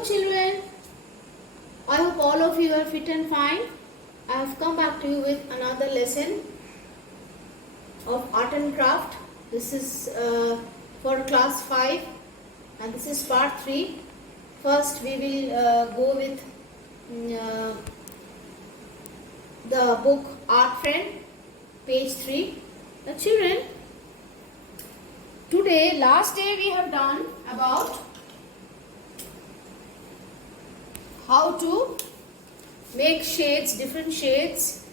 Hello children, I hope all of you are fit and fine. I have come back to you with another lesson of art and craft. This is for class 5 and this is part 3. First we will go with uh, the book Art Friend, page 3. Now children, today, last day we have done about how to make shades, different shades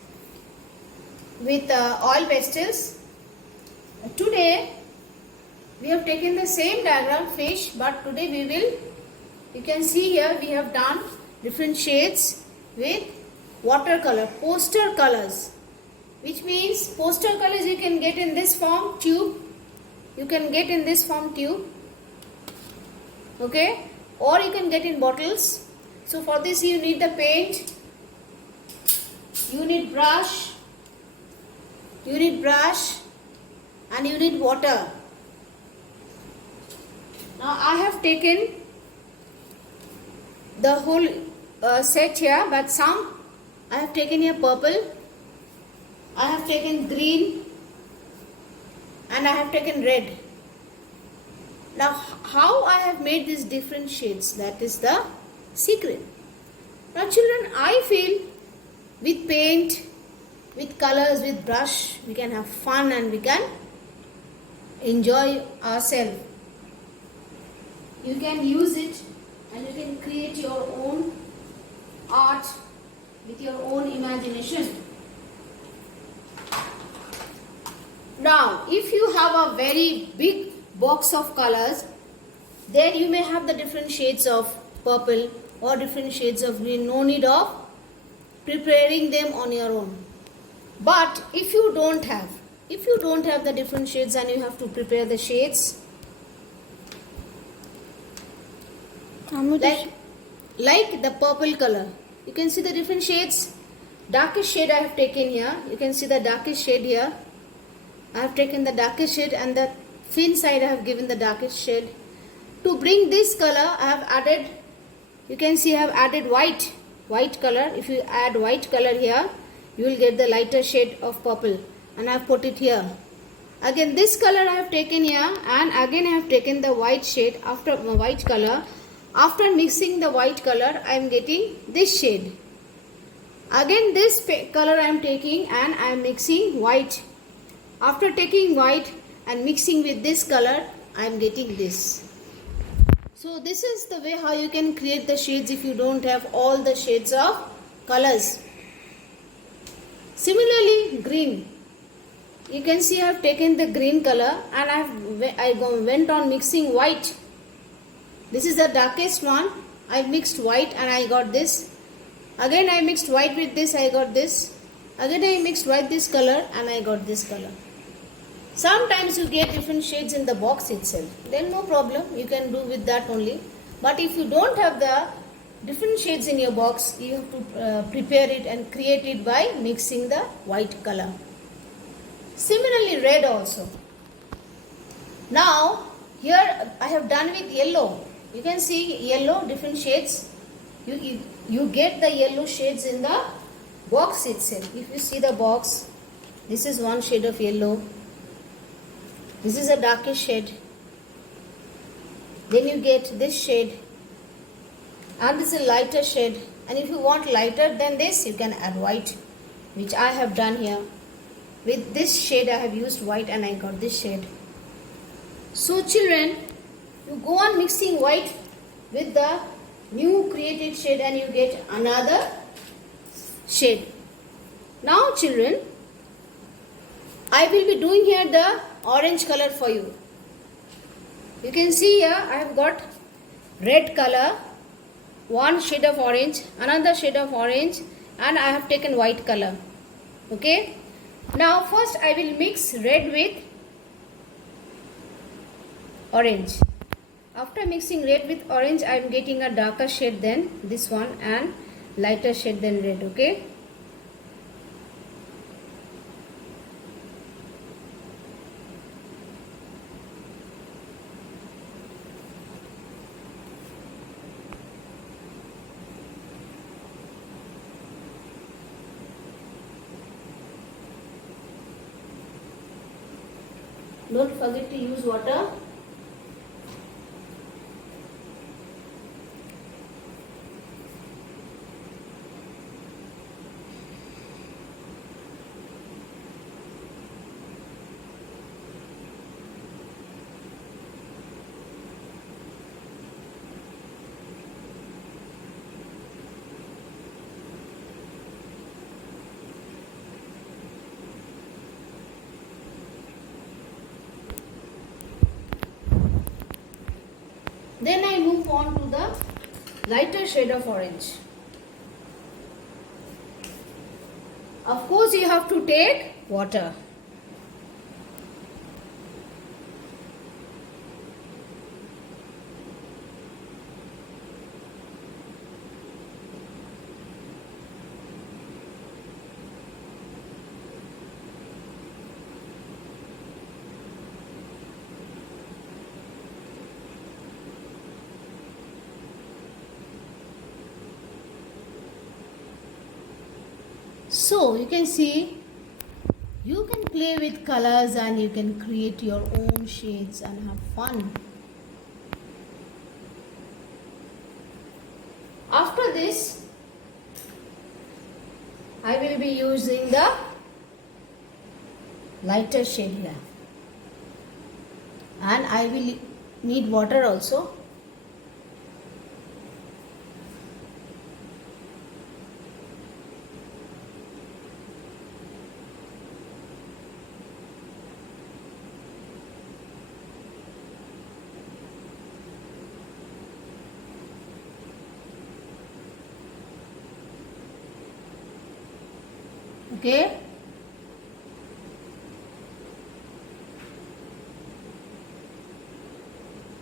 with oil pastels. Today we have taken the same diagram fish, but today we will, you can see here we have done different shades with watercolor, poster colors, which means poster colors you can get in this form tube, you can get in this form tube, okay, or you can get in bottles. So for this you need the paint, you need brush and you need water. Now I have taken the whole set here, but some I have taken here purple, I have taken green and I have taken red. Now how I have made these different shades, that is the secret. Now children, I feel with paint, with colors, with brush, we can have fun and we can enjoy ourselves. You can use it and you can create your own art with your own imagination. Now, if you have a very big box of colors, then you may have the different shades of purple or different shades of green. No need of preparing them on your own. But if you don't have the different shades and you have to prepare the shades, like the purple color, you can see the different shades. Darkest shade I have taken here, you can see the darkest shade here. I have taken the darkest shade and the thin side I have given the darkest shade. To bring this color I have added, you can see I have added white color. If you add white color here, you will get the lighter shade of purple, and I have put it here. Again this color I have taken here, and again I have taken the white shade after white color. After mixing the white color, I am getting this shade. Again this color I am taking and I am mixing white. After taking white and mixing with this color, I am getting this. So this is the way how you can create the shades if you don't have all the shades of colors. Similarly, green. You can see I have taken the green color and I went on mixing white. This is the darkest one. I mixed white and I got this. Again I mixed white with this, I got this. Again I mixed white this color and I got this color. Sometimes you get different shades in the box itself. Then no problem, you can do with that only. But if you don't have the different shades in your box, you have to prepare it and create it by mixing the white color. Similarly red also. Now here I have done with yellow. You can see yellow, different shades. You get the yellow shades in the box itself. If you see the box, this is one shade of yellow. This is a darkest shade. Then you get this shade. And this is a lighter shade. And if you want lighter than this, you can add white, which I have done here. With this shade I have used white and I got this shade. So children, you go on mixing white with the new created shade and you get another shade. Now children, I will be doing here the orange color for you. You can see here I have got red color, one shade of orange, another shade of orange, and I have taken white color. Okay. Now first I will mix red with orange. After mixing red with orange, I am getting a darker shade than this one and lighter shade than red. Okay. Don't forget to use water. Then I move on to the lighter shade of orange. Of course, you have to take water. So you can see, you can play with colors and you can create your own shades and have fun. After this, I will be using the lighter shade here, and I will need water also. Okay.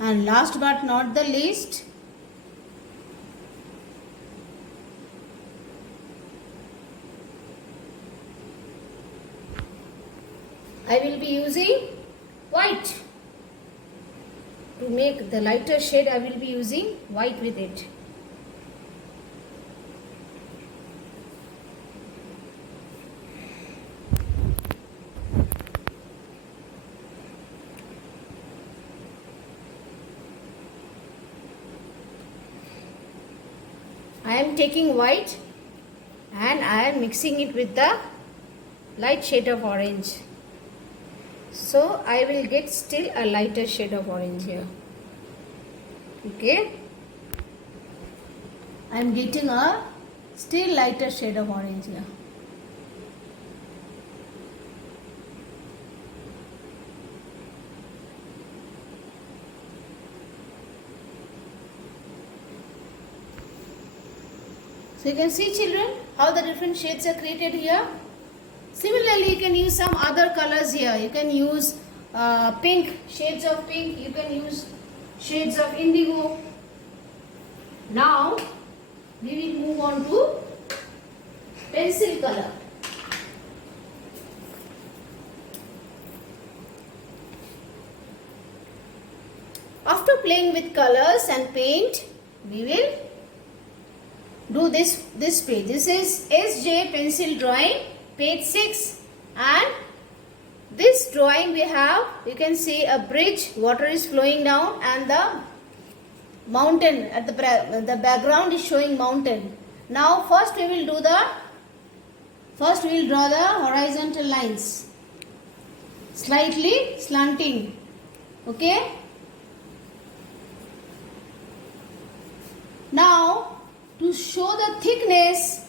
And last but not the least, I will be using white. To make the lighter shade, I will be using white with it. I am taking white and I am mixing it with the light shade of orange. So I will get still a lighter shade of orange here. Okay. I am getting a still lighter shade of orange here. So you can see, children, how the different shades are created here. Similarly, you can use some other colors here. You can use pink, shades of pink. You can use shades of indigo. Now, we will move on to pencil color. After playing with colors and paint, we will do this page. This is SJ pencil drawing, page 6, and this drawing we have, you can see a bridge, water is flowing down, and the mountain at the background is showing mountain. Now first we will draw the horizontal lines, slightly slanting. Okay. Now to show the thickness,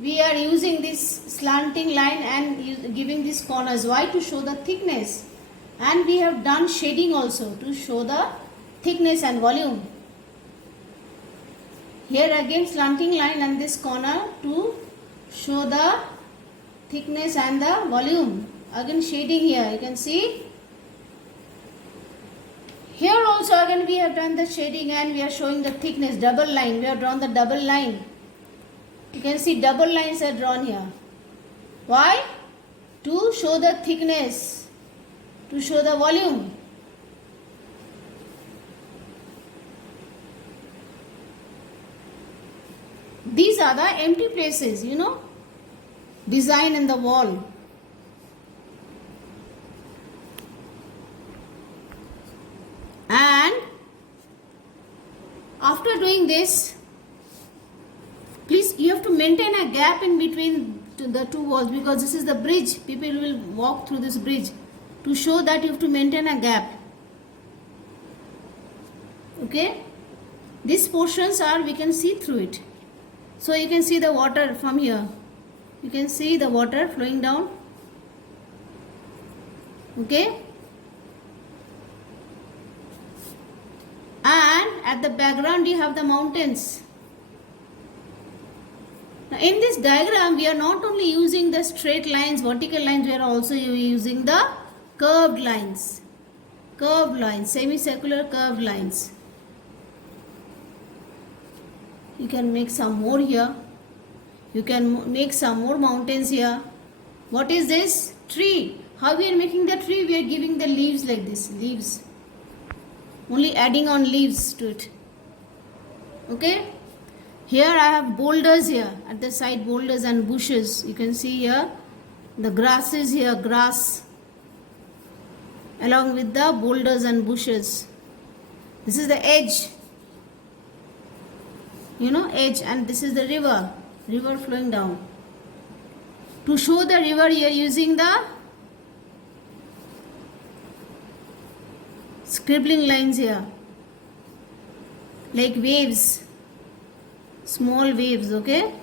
we are using this slanting line and giving these corners. Why? To show the thickness. And we have done shading also to show the thickness and volume. Here again slanting line and this corner to show the thickness and the volume. Again shading here, you can see. Here also again we have done the shading and we are showing the thickness, double line. We have drawn the double line. You can see double lines are drawn here. Why? To show the thickness, to show the volume. These are the empty places, design in the wall. And after doing this, please, you have to maintain a gap in between the two walls, because this is the bridge. People will walk through this bridge. To show that, you have to maintain a gap. Okay, these portions are, we can see through it. So you can see the water from here. You can see the water flowing down. Okay, and at the background you have the mountains. Now in this diagram, we are not only using the straight lines, vertical lines, we are also using the curved lines, semicircular curved lines. You can make some more here. You can make some more mountains here. What is this? Tree. How we are making the tree? We are giving the leaves like this. Leaves. Only adding on leaves to it. Okay. Here I have boulders here. At the side, boulders and bushes. You can see here. The grass is here. Grass. Along with the boulders and bushes. This is the edge. Edge, and this is the river flowing down. To show the river, you are using the scribbling lines here, like waves, small waves. Okay,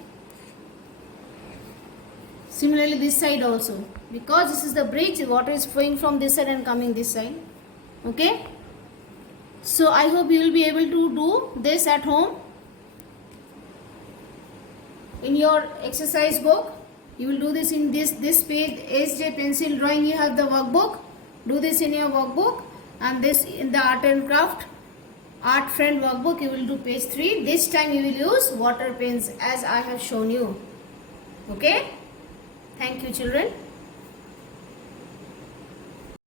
similarly this side also, because this is the bridge, water is flowing from this side and coming this side. Okay, so I hope you will be able to do this at home. In your exercise book, you will do this in this page, SJ pencil drawing. You have the workbook. Do this in your workbook, and this in the art and craft art friend workbook. You will do page 3. This time you will use water pens as I have shown you. Okay. Thank you, children.